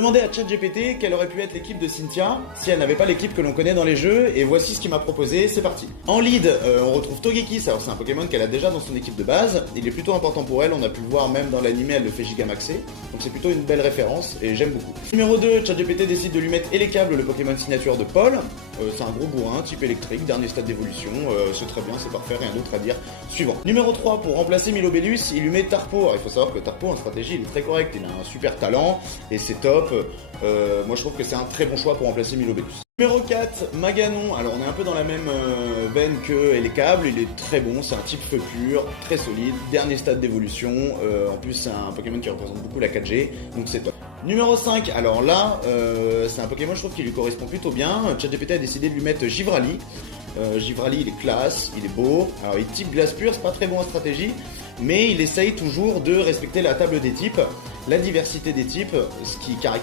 Demandé à ChatGPT quelle aurait pu être l'équipe de Cynthia si elle n'avait pas l'équipe que l'on connaît dans les jeux, et voici ce qu'il m'a proposé, c'est parti. En lead, on retrouve Togekiss, alors c'est un Pokémon qu'elle a déjà dans son équipe de base, il est plutôt important pour elle, on a pu le voir même dans l'anime, elle le fait gigamaxer, donc c'est plutôt une belle référence, et j'aime beaucoup. Numéro 2, ChatGPT décide de lui mettre Elekable, le Pokémon signature de Paul, c'est un gros bourrin, type électrique, dernier stade d'évolution, c'est très bien, c'est parfait, rien d'autre à dire. Suivant. Numéro 3, pour remplacer Milobellus, il lui met Tarpo, alors il faut savoir que Tarpo en stratégie il est très correct, il a un super talent, et c'est top. Moi je trouve que c'est un très bon choix pour remplacer Milobellus. Numéro 4, Maganon. Alors on est un peu dans la même veine que Elekable, il est très bon, c'est un type feu pur, très solide, dernier stade d'évolution, en plus c'est un Pokémon qui représente beaucoup la 4G, donc c'est top. Numéro 5, alors là, c'est un Pokémon je trouve qui lui correspond plutôt bien, ChatGPT a décidé de lui mettre Givrali. Givrali il est classe, il est beau, alors il type glace pure, c'est pas très bon en stratégie, mais il essaye toujours de respecter la table des types, la diversité des types, ce qui caractérise